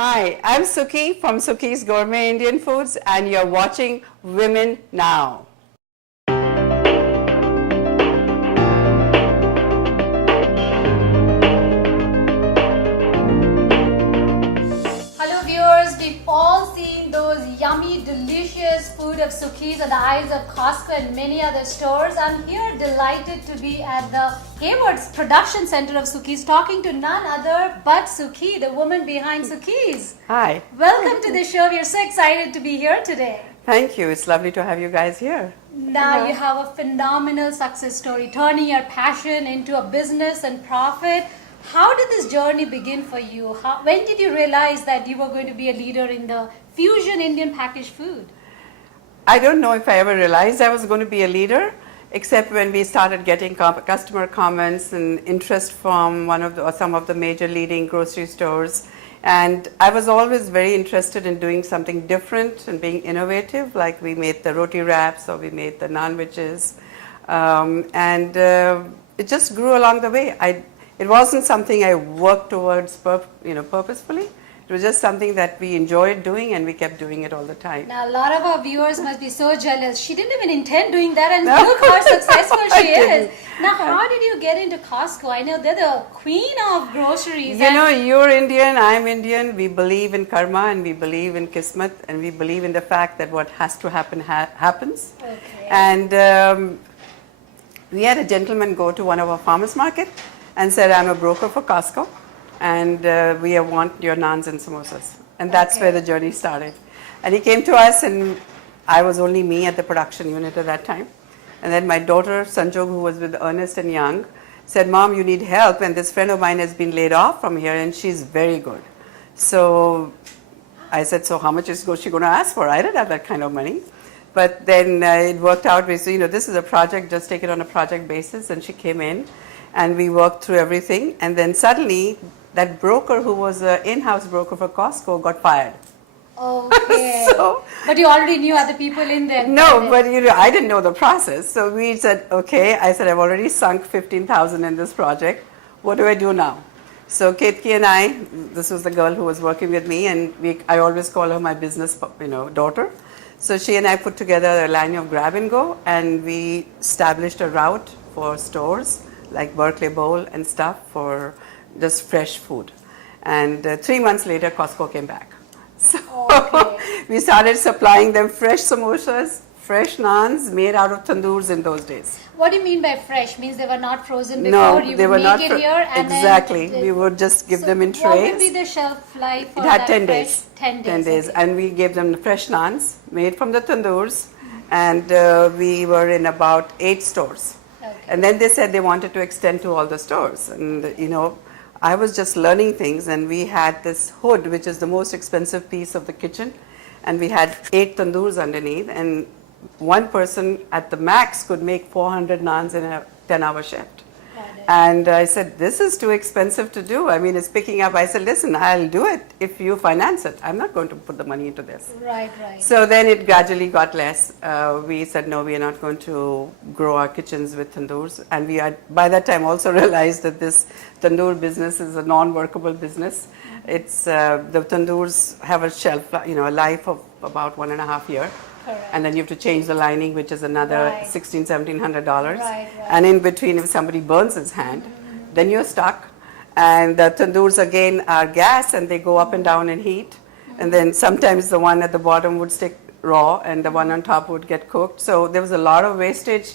Hi, I'm Suki from Suki's Gourmet Indian Foods, and you're watching Women Now. Hello viewers, we've all seen those yummy, delicious food of Suki's on the aisles of Costco and many other stores. I'm here delighted to be at the Haywards Production Center of Suki's talking to none other but Suki, the woman behind Suki's. Hi. Welcome to the show. We're so excited to be here today. Thank you. It's lovely to have you guys here. Now you have a phenomenal success story, turning your passion into a business and profit. How did this journey begin for you? When did you realize that you were going to be a leader in the fusion Indian packaged food? I don't know if I ever realized I was going to be a leader, except when we started getting customer comments and interest from some of the major leading grocery stores. And I was always very interested in doing something different and being innovative, like we made the roti wraps or we made the naan wedges. It just grew along the way. It wasn't something I worked towards purposefully. It was just something that we enjoyed doing and we kept doing it all the time. Now, a lot of our viewers must be so jealous. She didn't even intend doing that and look how successful she is. Now, how did you get into Costco? I know they're the queen of groceries. You know, you're Indian, I'm Indian. We believe in karma and we believe in kismet and we believe in the fact that what has to happen happens. Okay. And we had a gentleman go to one of our farmers market and said, I'm a broker for Costco and we want your naans and samosas. And that's where the journey started. And he came to us and I was only me at the production unit at that time. And then my daughter, Sanjog, who was with Ernest & Young, said, Mom, you need help. And this friend of mine has been laid off from here and she's very good. So I said, so how much is she going to ask for? I didn't have that kind of money. But then it worked out. We said, this is a project, just take it on a project basis. And she came in. And we worked through everything. And then suddenly, that broker who was an in-house broker for Costco got fired. Okay. But you already knew other people in there. No, but I didn't know the process. So we said, okay. I said, I've already sunk 15,000 in this project. What do I do now? So Ketki and I, this was the girl who was working with me, and I always call her my business, daughter. So she and I put together a line of grab and go, and we established a route for stores like Berkeley Bowl and stuff for just fresh food. And 3 months later, Costco came back. So we started supplying them fresh samosas, fresh naans made out of tandoors in those days. What do you mean by fresh? Means they were not frozen before? No, you they would were not. Make it here and exactly. Then we would just give them in trays. What would be the shelf life for it had that 10 fresh? days. 10 days. 10 days. Okay. And we gave them the fresh naans made from the tandoors. And we were in about 8 stores. Okay. And then they said they wanted to extend to all the stores. And, I was just learning things. And we had this hood, which is the most expensive piece of the kitchen. And we had 8 tandoors underneath. And one person at the max could make 400 naans in a 10-hour shift. And I said, this is too expensive to do. I mean, it's picking up. I said, listen, I'll do it if you finance it. I'm not going to put the money into this. Right. So then it gradually got less. We said, no, we are not going to grow our kitchens with tandoors. And we had, by that time, also realized that this tandoor business is a non-workable business. It's the tandoors have a shelf, a life of about 1.5 years. Correct. And then you have to change the lining, which is another $1,600-1,700. Right. And in between, if somebody burns his hand, then you're stuck. And the tandoors again are gas, and they go up and down in heat. And then sometimes the one at the bottom would stick raw, and the one on top would get cooked. So there was a lot of wastage,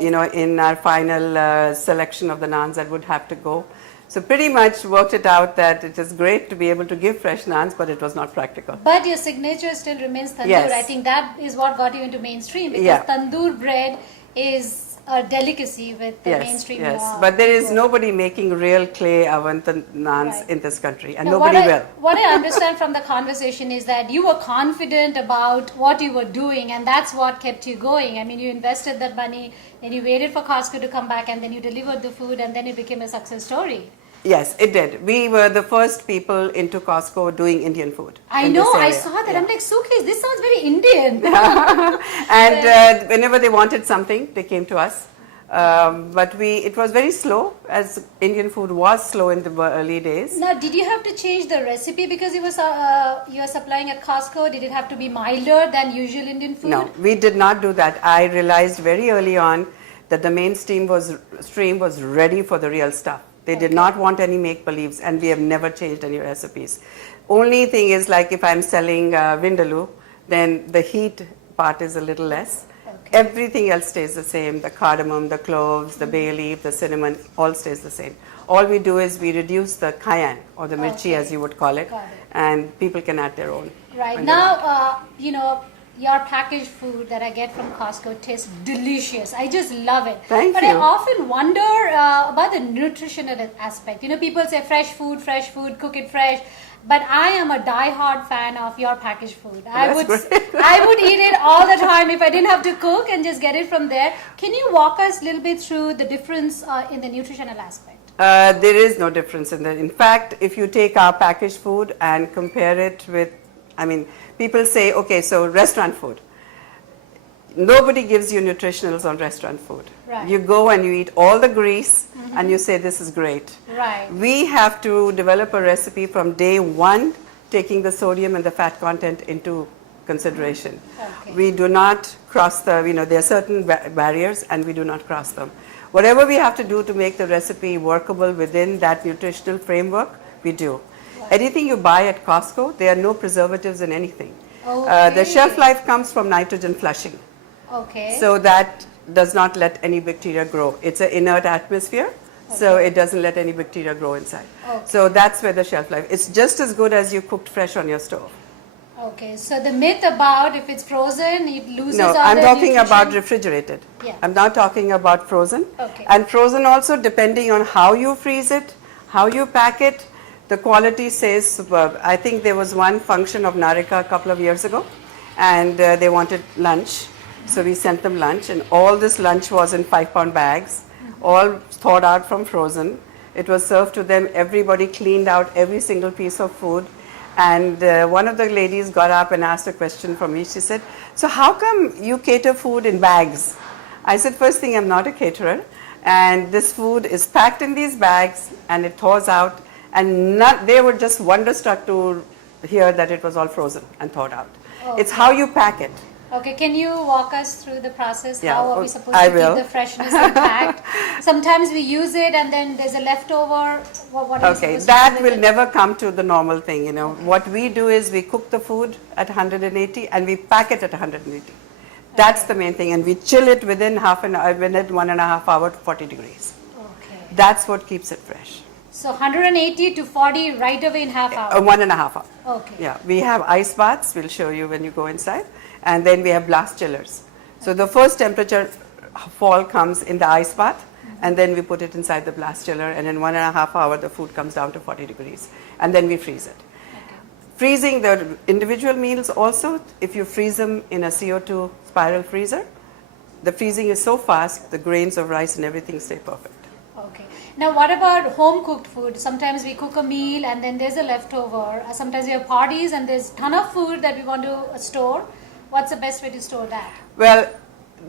in our final selection of the naans that would have to go. So pretty much worked it out that it is great to be able to give fresh naans, but it was not practical. But your signature still remains tandoor. Yes. I think that is what got you into mainstream, because tandoor bread is a delicacy with the mainstream. Yes, but there is nobody making real clay oven naans in this country, and now, nobody will. What I understand from the conversation is that you were confident about what you were doing, and that's what kept you going. I mean, you invested that money, then you waited for Costco to come back, and then you delivered the food, and then it became a success story. Yes, it did. We were the first people into Costco doing Indian food. I know, I saw that. I'm like, Suki, this sounds very Indian. And whenever they wanted something, they came to us. But it was very slow, as Indian food was slow in the early days. Now, did you have to change the recipe because it was you are supplying at Costco? Did it have to be milder than usual Indian food? No, we did not do that. I realized very early on that the mainstream stream was ready for the real stuff. They did not want any make-believes, and we have never changed any recipes. Only thing is, like if I'm selling vindaloo, then the heat part is a little less. Okay. Everything else stays the same. The cardamom, the cloves, the bay leaf, the cinnamon, all stays the same. All we do is we reduce the cayenne or the mirchi, Okay. as you would call it, Got it. and people can add their own. Right. when they want. Now, your packaged food that I get from Costco tastes delicious. I just love it. Thank but you. I often wonder about the nutritional aspect. People say fresh food, cook it fresh. But I am a die-hard fan of your packaged food. I would eat it all the time if I didn't have to cook and just get it from there. Can you walk us a little bit through the difference in the nutritional aspect? There is no difference in that. In fact, if you take our packaged food and compare it with, people say, okay, so restaurant food. Nobody gives you nutritionals on restaurant food. Right. You go and you eat all the grease and you say this is great. Right. We have to develop a recipe from day one, taking the sodium and the fat content into consideration. Okay. We do not cross there are certain barriers and we do not cross them. Whatever we have to do to make the recipe workable within that nutritional framework, we do. Anything you buy at Costco, there are no preservatives in anything. The shelf life comes from nitrogen flushing. Okay. So that does not let any bacteria grow. It's an inert atmosphere, so it doesn't let any bacteria grow inside. Okay. So that's where the shelf life. It's just as good as you cooked fresh on your stove. Okay, so the myth about if it's frozen, it loses No, all I'm the talking nutrition. about refrigerated. Yeah. I'm not talking about frozen. Okay. And frozen also, depending on how you freeze it, how you pack it, the quality stays superb. I think there was one function of Narika a couple of years ago, and they wanted lunch. So we sent them lunch, and all this lunch was in 5-pound bags, all thawed out from frozen. It was served to them. Everybody cleaned out every single piece of food. And one of the ladies got up and asked a question from me. She said, so how come you cater food in bags? I said, first thing, I'm not a caterer. And this food is packed in these bags, and it thaws out. And they were just wonderstruck to hear that it was all frozen and thawed out. It's how you pack it. Okay, can you walk us through the process? Yeah, How are we supposed I to will. keep the freshness intact? Sometimes we use it and then there's a leftover. What are we Okay, supposed that to do will with it? never come to the normal thing. What we do is we cook the food at 180 and we pack it at 180. That's the main thing, and we chill it within half an hour, within 1.5 hours to 40 degrees. Okay. That's what keeps it fresh. So 180 to 40 right away in half hour. 1.5 hours. Okay. Yeah, we have ice baths. We'll show you when you go inside, and then we have blast chillers. So the first temperature fall comes in the ice bath, and then we put it inside the blast chiller, and in 1.5 hours the food comes down to 40 degrees, and then we freeze it. Freezing the individual meals also, if you freeze them in a CO2 spiral freezer, the freezing is so fast, the grains of rice and everything stay perfect. Okay. Now, what about home cooked food? Sometimes we cook a meal and then there's a leftover. Sometimes we have parties and there's ton of food that we want to store. What's the best way to store that? Well,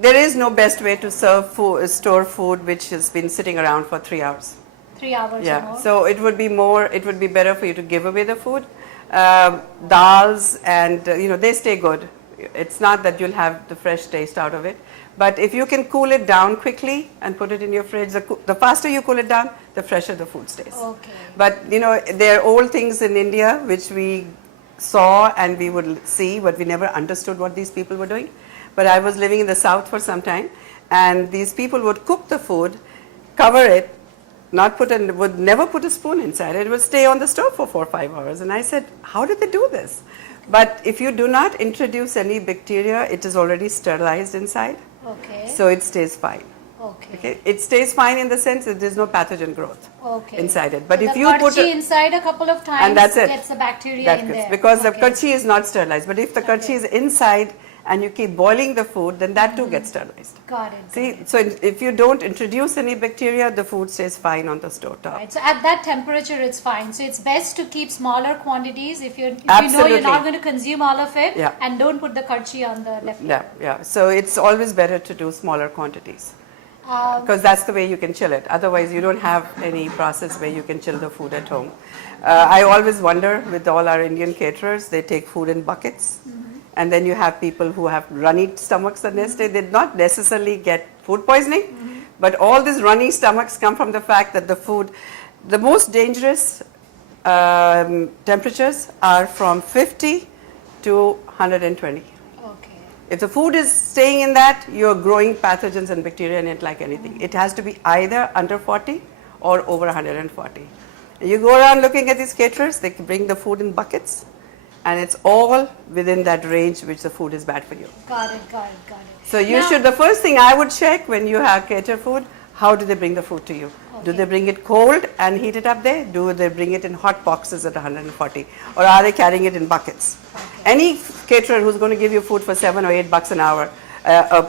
there is no best way to store food which has been sitting around for 3 hours. 3 hours or Yeah, more? so it would be better for you to give away the food. Dals and, they stay good. It's not that you'll have the fresh taste out of it. But if you can cool it down quickly and put it in your fridge, the faster you cool it down, the fresher the food stays. Okay. But, there are old things in India which we saw and we would see, but we never understood what these people were doing. But I was living in the south for some time, and these people would cook the food, cover it, would never put a spoon inside it. It would stay on the stove for 4 or 5 hours. And I said, how did they do this? But if you do not introduce any bacteria, it is already sterilized inside. Okay. So it stays fine. Okay. It stays fine in the sense that there's no pathogen growth Okay. inside it. But So if the you put karchi inside a couple of times, and that's it. gets the bacteria That in gets- there. because the Okay. karchi is not sterilized. But if the karchi is inside and you keep boiling the food, then that too gets sterilized. Got it. See, so if you don't introduce any bacteria, the food stays fine on the stove top. Right. So at that temperature, it's fine. So it's best to keep smaller quantities if you know Absolutely. you're not going to consume all of it, Yeah. and don't put the karchi on the left. Yeah. So it's always better to do smaller quantities. because that's the way you can chill it. Otherwise, you don't have any process where you can chill the food at home. I always wonder with all our Indian caterers, they take food in buckets. And then you have people who have runny stomachs the next day. They did not necessarily get food poisoning, but all these runny stomachs come from the fact that the food, the most dangerous temperatures are from 50 to 120. Okay. If the food is staying in that, you're growing pathogens and bacteria in it like anything. It has to be either under 40 or over 140. You go around looking at these caterers, they bring the food in buckets, and it's all within that range which the food is bad for you. Got it. So the first thing I would check when you have cater food, how do they bring the food to you? Okay. Do they bring it cold and heat it up there? Do they bring it in hot boxes at 140? Or are they carrying it in buckets? Okay. Any caterer who's going to give you food for $7 or $8 an hour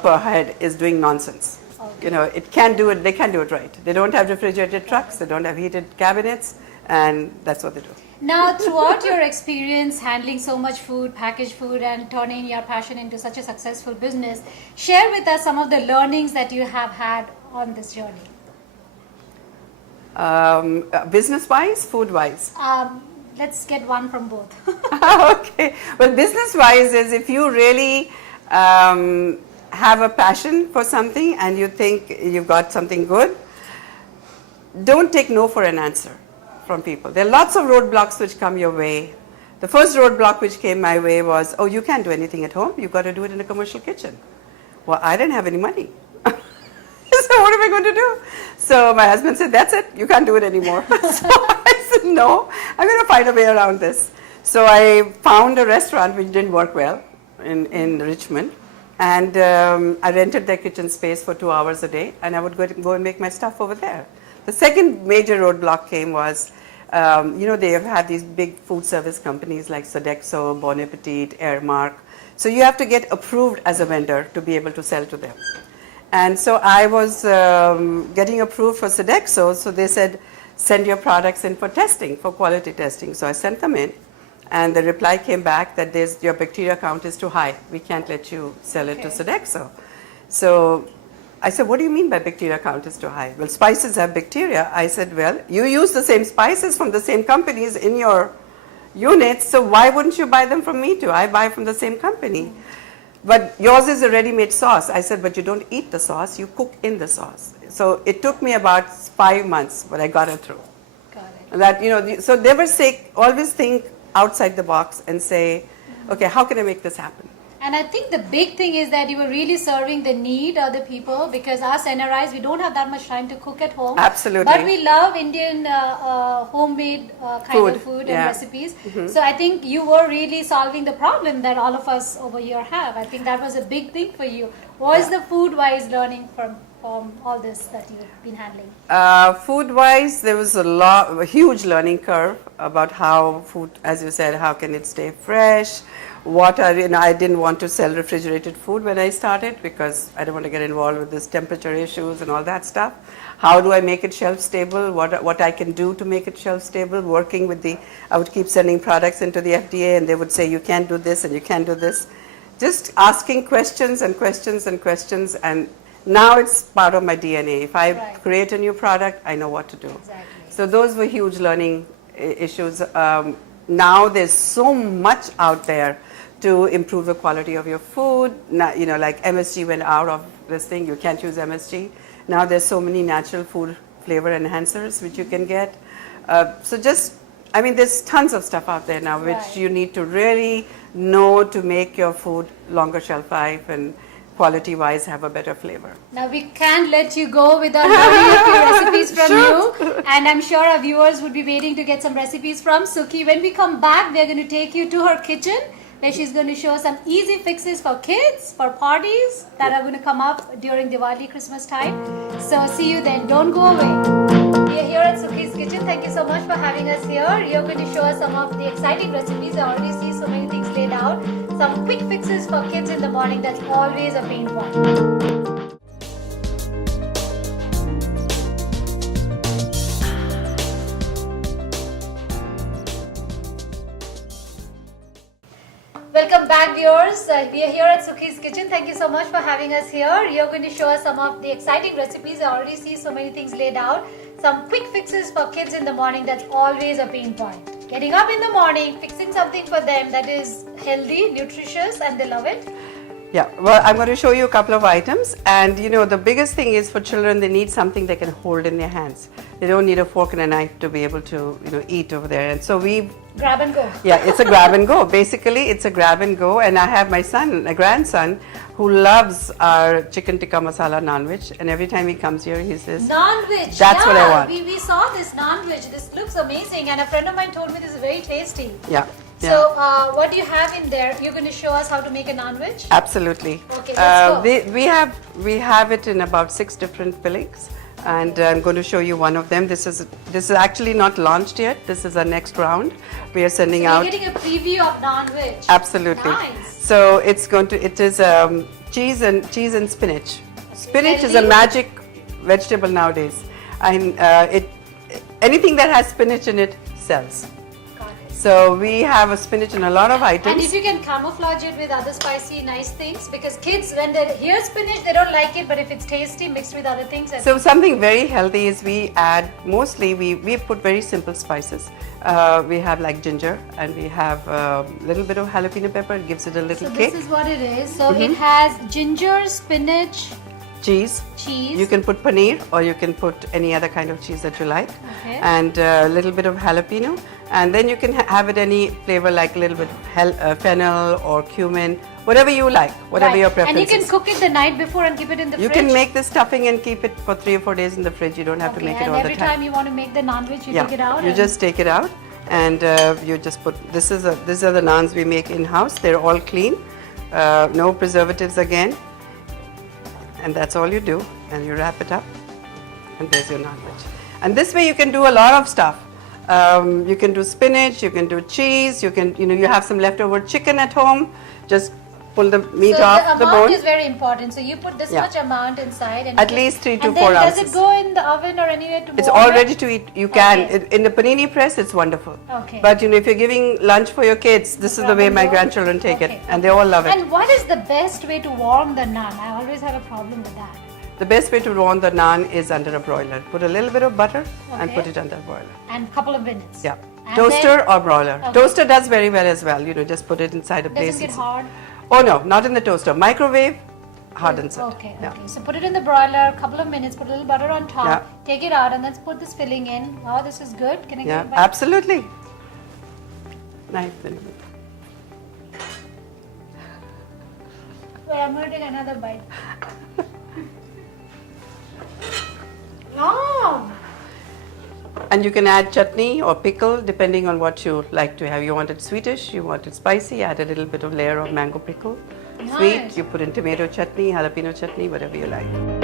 per head is doing nonsense. Okay. You know, they can't do it right. They don't have refrigerated trucks, they don't have heated cabinets, and that's what they do. Now, throughout your experience handling so much food, packaged food, and turning your passion into such a successful business, share with us some of the learnings that you have had on this journey. Business-wise, food-wise? Let's get one from both. Okay. Well, business-wise is if you really have a passion for something and you think you've got something good, don't take no for an answer from people. There are lots of roadblocks which come your way. The first roadblock which came my way was, oh, you can't do anything at home. You've got to do it in a commercial kitchen. Well, I didn't have any money. So what am I going to do? So my husband said, that's it. You can't do it anymore. So I said, no, I'm going to find a way around this. So I found a restaurant which didn't work well in Richmond. And I rented their kitchen space for 2 hours a day. And I would go and make my stuff over there. The second major roadblock came was, they have had these big food service companies like Sodexo, Bon Appetit, Airmark. So you have to get approved as a vendor to be able to sell to them. And so I was getting approved for Sodexo, so they said, send your products in for testing, for quality testing. So I sent them in, and the reply came back that your bacteria count is too high. We can't let you sell it to Sodexo. So I said, what do you mean by bacteria count is too high? Well, spices have bacteria. I said, well, you use the same spices from the same companies in your units, so why wouldn't you buy them from me too? I buy from the same company. But yours is a ready-made sauce. I said, but you don't eat the sauce, you cook in the sauce. So it took me about 5 months, but I got it through. Got it. And that, so never say, always think outside the box and say, okay, how can I make this happen? And I think the big thing is that you were really serving the need of the people, because us NRIs, we don't have that much time to cook at home. Absolutely. But we love Indian homemade kind of food and recipes. So I think you were really solving the problem that all of us over here have. I think that was a big thing for you. What is the food-wise learning from all this that you've been handling? Food-wise, there was a huge learning curve about how food, as you said, how can it stay fresh. I didn't want to sell refrigerated food when I started because I don't want to get involved with this temperature issues and all that stuff. How do I make it shelf stable? What I can do to make it shelf stable? Working with I would keep sending products into the FDA and they would say, you can't do this and you can't do this. Just asking questions and questions and questions, and now it's part of my DNA. If I create a new product, I know what to do. Exactly. So those were huge learning issues. Now there's so much out there to improve the quality of your food. Now, like MSG went out of this thing, you can't use MSG. Now there's so many natural food flavor enhancers which you can get. There's tons of stuff out there now which you need to really know to make your food longer shelf life and quality-wise have a better flavor. Now we can't let you go without learning a few recipes from you, and I'm sure our viewers would be waiting to get some recipes from Sukhi. When we come back, we're going to take you to her kitchen where she's going to show some easy fixes for kids, for parties that are going to come up during Diwali, Christmas time. So see you then. Don't go away. We are here at Sukhi's kitchen. Thank you so much for having us here. You're going to show us some of the exciting recipes. I already see so many things laid out. Some quick fixes for kids in the morning. That's always a pain point. Welcome back, viewers. We are here at Sukhi's Kitchen. Thank you so much for having us here. You're going to show us some of the exciting recipes. I already see so many things laid out. Some quick fixes for kids in the morning. That's always a pain point. Getting up in the morning, fixing something for them that is healthy, nutritious, and they love it. Yeah, well, I'm going to show you a couple of items, and the biggest thing is for children, they need something they can hold in their hands. They don't need a fork and a knife to be able to, eat over there. And so Grab and go. yeah, it's a grab and go. Basically, it's a grab and go. And I have my son, a grandson, who loves our chicken tikka masala non-veg, and every time he comes here, he says, Non-veg. That's what I want. We saw this non-veg. This looks amazing, and a friend of mine told me this is very tasty. yeah. So, what do you have in there? You're going to show us how to make a non-veg? Absolutely. Okay, let's go. We have it in about 6 different fillings, and I'm going to show you one of them. This is actually not launched yet. This is our next round. We are sending out. You're getting a preview of non-veg. Absolutely. Nice. So it is cheese and spinach. Spinach is a Healthy? magic vegetable nowadays, and anything that has spinach in it sells. Got it. So we have a spinach in a lot of items. And if you can camouflage it with other spicy, nice things, because kids, when they hear spinach, they don't like it, but if it's tasty mixed with other things, So something very healthy is we add, mostly we put very simple spices. We have like ginger, and we have a little bit of jalapeno pepper. It gives it a little so kick. this is what it is. So it has ginger, spinach, Cheese. cheese. You can put paneer, or you can put any other kind of cheese that you like. Okay. And a little bit of jalapeno. And then you can have it any flavor, like a little bit of fennel or cumin, whatever you like, whatever Right. your preference And you can is. cook it the night before and keep it in the You fridge. can make this stuffing and keep it for 3 or 4 days in the fridge. You don't have to Okay, make it and all every the time. time you want to make the non-veg, you Yeah, take it out. you and- just take it out, and you just put. These are the naans we make in house. They're all clean, no preservatives again, and that's all you do. And you wrap it up, and there's your non-veg. And this way you can do a lot of stuff. You can do spinach, you can do cheese, you can you have some leftover chicken at home. Just pull the meat so off the the amount bone. is very important. So you put this Yeah. much amount inside, and At least 3 to and 4 then ounces. Does it go in the oven or anywhere to It's warm all it? ready to eat. You can. Okay. In the panini press, it's wonderful. Okay. But if you're giving lunch for your kids, this is the way my Rub and go? grandchildren take Okay. it, and they all love it. And what is the best way to warm the naan? I always have a problem with that. The best way to warm the naan is under a broiler. Put a little bit of butter and Okay. put it under a broiler. And couple of minutes. Yeah. And Toaster then- or broiler. Okay. Toaster does very well as well. Just put it inside a place. Doesn't get hard. Oh no, not in the toaster. Microwave hardens it. Okay, Yeah. okay. So put it in the broiler, couple of minutes, put a little butter on top, Yeah. take it out, and then put this filling in. Wow, this is good. Can I Yeah, get it back? absolutely. Nice. Very good. Wait, I'm going to take another bite. No! And you can add chutney or pickle depending on what you like to have. You want it sweetish, you want it spicy, add a little bit of layer of mango pickle. Nice. Sweet, you put in tomato chutney, jalapeno chutney, whatever you like.